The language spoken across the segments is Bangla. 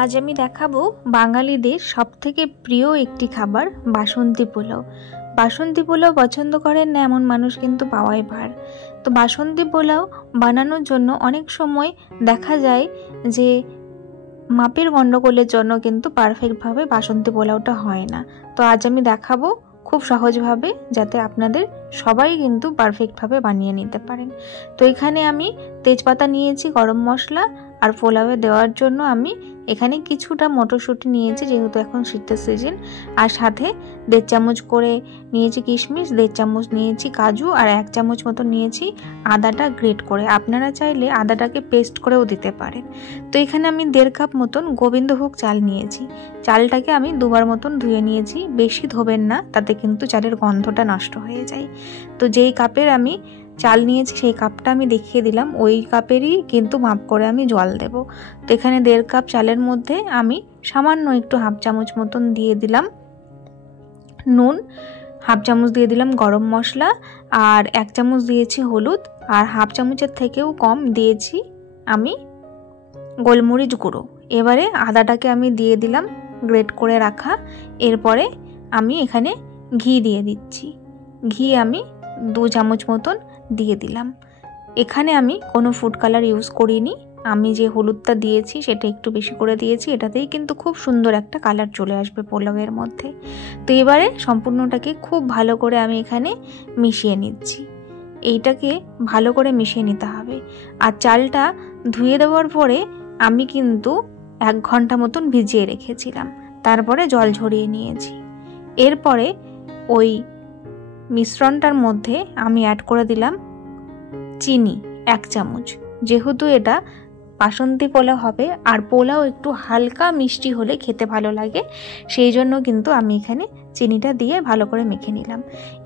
আজ আমি দেখাবো বাঙালিদের সবথেকে প্রিয় একটি খাবার বাসন্তী পোলাও। বাসন্তী পোলাও পছন্দ করেন না এমন মানুষ কিন্তু পাওয়াই ভার। তো বাসন্তী পোলাও বানানোর জন্য অনেক সময় দেখা যায় যে মাপের গন্ডগোলের জন্য কিন্তু পারফেক্টভাবে বাসন্তী পোলাওটা হয় না। তো আজ আমি দেখাবো খুব সহজভাবে যাতে আপনাদের সবাই কিন্তু পারফেক্টভাবে বানিয়ে নিতে পারেন। তো এখানে আমি তেজপাতা নিয়েছি, গরম মশলা আর পোলাওয়ে দেওয়ার জন্য আমি এখানে কিছুটা মটরশুঁটি নিয়েছি, যেহেতু এখন শীতের সিজন। আর সাথে 1.5 চামচ করে নিয়েছি কিশমিশ, 1.5 চামচ নিয়েছি কাজু, আর 1 চামচ মতো নিয়েছি আদাটা গ্রেট করে। আপনারা চাইলে আদাটাকে পেস্ট করেও দিতে পারেন। তো এখানে আমি 1.5 কাপ মতন গোবিন্দভোগ চাল নিয়েছি। চালটাকে আমি 2বার মতন ধুয়ে নিয়েছি। বেশি ধোবেন না, তাতে কিন্তু চালের গন্ধটা নষ্ট হয়ে যায়। তো যেই কাপের আমি চাল নিয়েছি সেই কাপটা আমি দেখিয়ে দিলাম, ওই কাপেরই কিন্তু মাপ করে আমি জল দেব। তো এখানে 1.5 কাপ চালের মধ্যে আমি সামান্য একটু 1/2 চামচ মতন দিয়ে দিলাম নুন, 1/2 চামচ দিয়ে দিলাম গরম মশলা, আর 1 চামচ দিয়েছি হলুদ, আর 1/2 চামচের থেকেও কম দিয়েছি আমি গোলমরিচ গুঁড়ো। এবারে আদাটাকে আমি দিয়ে দিলাম গ্রেট করে রাখা। এরপরে আমি এখানে ঘি দিয়ে দিচ্ছি। ঘি আমি 2 চামচ মতন দিয়ে দিলাম। এখানে আমি কোনো ফুড কালার ইউজ করিনি। আমি যে হলুদটা দিয়েছি সেটা একটু বেশি করে দিয়েছি, এটাতেই কিন্তু খুব সুন্দর একটা কালার চলে আসবে পোলাওয়ের মধ্যে। তো এবারে সম্পূর্ণটাকে খুব ভালো করে আমি এখানে মিশিয়ে নিচ্ছি। এইটাকে ভালো করে মিশিয়ে নিতে হবে। আর চালটা ধুয়ে দেওয়ার পরে আমি কিন্তু 1 ঘন্টা মতন ভিজিয়ে রেখেছিলাম, তারপরে জল ঝরিয়ে নিয়েছি। এরপরে ওই মিশ্রণটার মধ্যে আমি অ্যাড করে দিলাম চিনি 1 চামচ। যেহেতু এটা বাসন্তী পোলাও হবে আর পোলাও একটু হালকা মিষ্টি হলে খেতে ভালো লাগে, সেই জন্য কিন্তু আমি এখানে চিনিটা দিয়ে ভালো করে মেখে নিলাম।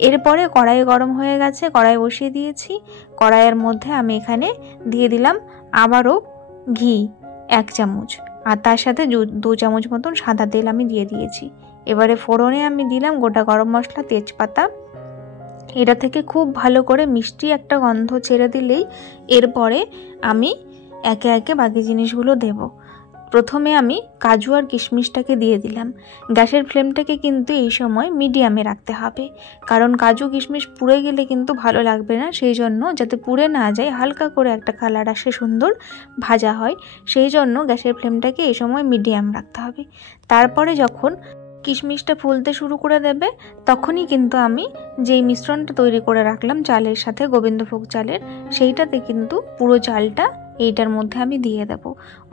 এরপরে কড়াই গরম হয়ে গেছে, কড়াই বসিয়ে দিয়েছি। কড়াইয়ের মধ্যে আমি এখানে দিয়ে দিলাম আবারও ঘি 1 চামচ, আর তার সাথে 2 চামচ মতন সাদা তেল আমি দিয়ে দিয়েছি। এবারে ফোড়নে আমি দিলাম গোটা গরম মশলা, তেজপাতা। এটা থেকে খুব ভালো করে মিষ্টি একটা গন্ধ ছেড়ে দিলেই এরপরে আমি একে একে বাকি জিনিসগুলো দেব। প্রথমে আমি কাজু আর কিশমিশটাকে দিয়ে দিলাম। গ্যাসের ফ্লেমটাকে কিন্তু এই সময় মিডিয়ামে রাখতে হবে, কারণ কাজু কিশমিশ পুড়ে গেলে কিন্তু ভালো লাগবে না। সেই জন্য যাতে পুড়ে না যায়, হালকা করে একটা কালার আসে, সুন্দর ভাজা হয়, সেই জন্য গ্যাসের ফ্লেমটাকে এই সময় মিডিয়াম রাখতে হবে। তারপরে যখন কিশমিশটা ফুলতে শুরু করে দেবে, তখনই কিন্তু আমি যেই মিশ্রণটা তৈরি করে রাখলাম চালের সাথে, গোবিন্দভোগ চালের, সেইটাতে কিন্তু পুরো চালটা এইটার মধ্যে আমি দিয়ে দেব।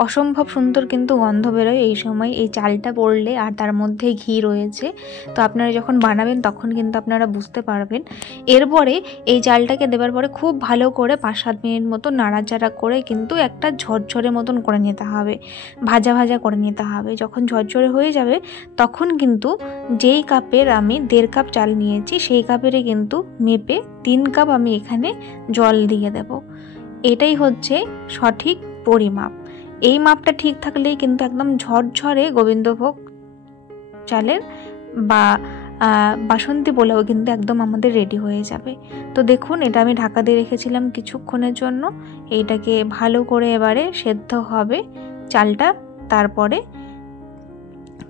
অসম্ভব সুন্দর কিন্তু গন্ধ বেরোয় এই সময় এই চালটা পড়লে, আর তার মধ্যে ঘি রয়েছে। তো আপনারা যখন বানাবেন তখন কিন্তু আপনারা বুঝতে পারবেন। এরপরে এই চালটাকে দেওয়ার পরে খুব ভালো করে 5-7 মিনিট মতো নাড়াচাড়া করে কিন্তু একটা ঝরঝরে মতন করে নিতে হবে, ভাজা ভাজা করে নিতে হবে। যখন ঝরঝরে হয়ে যাবে তখন কিন্তু যেই কাপের আমি 1.5 কাপ চাল নিয়েছি সেই কাপেরই কিন্তু মেপে 3 কাপ আমি এখানে জল দিয়ে দেব। এটাই হচ্ছে সঠিক পরিমাপ। এই মাপটা ঠিক থাকলেই কিন্তু একদম ঝরঝরে গোবিন্দভোগ চালের বা বাসন্তী পোলাও কিন্তু একদম আমাদের রেডি হয়ে যাবে। তো দেখুন, এটা আমি ঢাকা দিয়ে রেখেছিলাম কিছুক্ষণের জন্য। এইটাকে ভালো করে এবারে সেদ্ধ হবে চালটা, তারপরে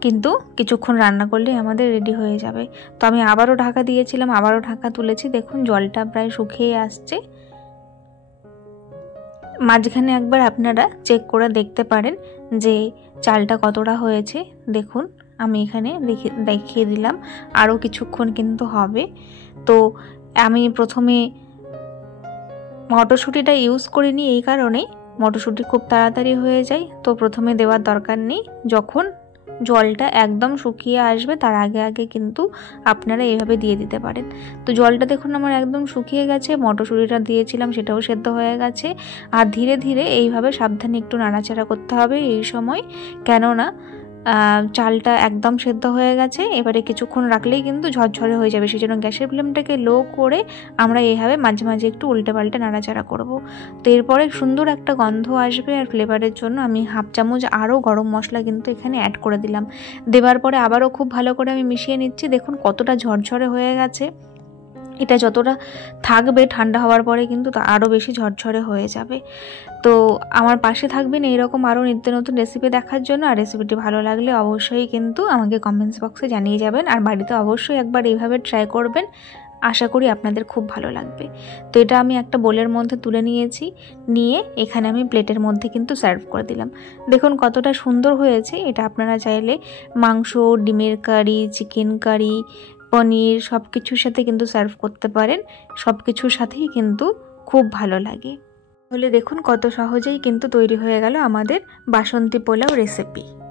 কিন্তু কিছুক্ষণ রান্না করলে আমাদের রেডি হয়ে যাবে। তো আমি আবারও ঢাকা দিয়েছিলাম, আবারও ঢাকা তুলেছি। দেখুন জলটা প্রায় শুকিয়ে আসছে। মাঝখানে একবার আপনারা চেক করে দেখতে পারেন যে চালটা কতটা হয়েছে। দেখুন আমি এখানে দেখিয়ে দিলাম, আরও কিছুক্ষণ কিন্তু হবে। তো আমি প্রথমে মটরশুঁটিটা ইউজ করিনি, এই কারণেই মটরশুঁটি খুব তাড়াতাড়ি হয়ে যায়। তো প্রথমে দেওয়ার দরকার নেই, যখন জলটা একদম শুকিয়ে আসবে তার আগে আগে কিন্তু আপনারা এইভাবে দিয়ে দিতে পারেন। তো জলটা দেখুন আমার একদম শুকিয়ে গেছে, মটরশুঁটিটা দিয়েছিলাম সেটাও সেদ্ধ হয়ে গেছে। আর ধীরে ধীরে এইভাবে সাবধানে একটু নাড়াচাড়া করতে হবে এই সময়, কেননা চালটা একদম সেদ্ধ হয়ে গেছে। এবারে কিছুক্ষণ রাখলেই কিন্তু ঝরঝরে হয়ে যাবে, সেই জন্য গ্যাসের ফ্লেমটাকে লো করে আমরা এইভাবে মাঝে মাঝে একটু উল্টে পাল্টে নাড়াচাড়া করব। তো এরপরে সুন্দর একটা গন্ধ আসবে, আর ফ্লেভারের জন্য আমি 1/2 চামচ আরও গরম মশলা কিন্তু এখানে অ্যাড করে দিলাম। দেওয়ার পরে আবারও খুব ভালো করে আমি মিশিয়ে নিচ্ছি। দেখুন কতটা ঝরঝরে হয়ে গেছে। এটা যতটা থাকবে ঠান্ডা হওয়ার পরে কিন্তু আরও বেশি ঝরঝরে হয়ে যাবে। তো আমার পাশে থাকবেন এইরকম আরও নিত্য নতুন রেসিপি দেখার জন্য। আর রেসিপিটি ভালো লাগলে অবশ্যই কিন্তু আমাকে কমেন্টস বক্সে জানিয়ে যাবেন, আর বাড়িতে অবশ্যই একবার এইভাবে ট্রাই করবেন, আশা করি আপনাদের খুব ভালো লাগবে। তো এটা আমি একটা বোলের মধ্যে তুলে নিয়েছি, নিয়ে এখানে আমি প্লেটের মধ্যে কিন্তু সার্ভ করে দিলাম। দেখুন কতটা সুন্দর হয়েছে। এটা আপনারা চাইলে মাংস, ডিমের কারি, চিকেন কারি, পনির সব কিছুর সাথে কিন্তু সার্ভ করতে পারেন। সব কিছুর সাথেই কিন্তু খুব ভালো লাগে। তাহলে দেখুন কত সহজেই কিন্তু তৈরি হয়ে গেল আমাদের বাসন্তী পোলাও রেসিপি।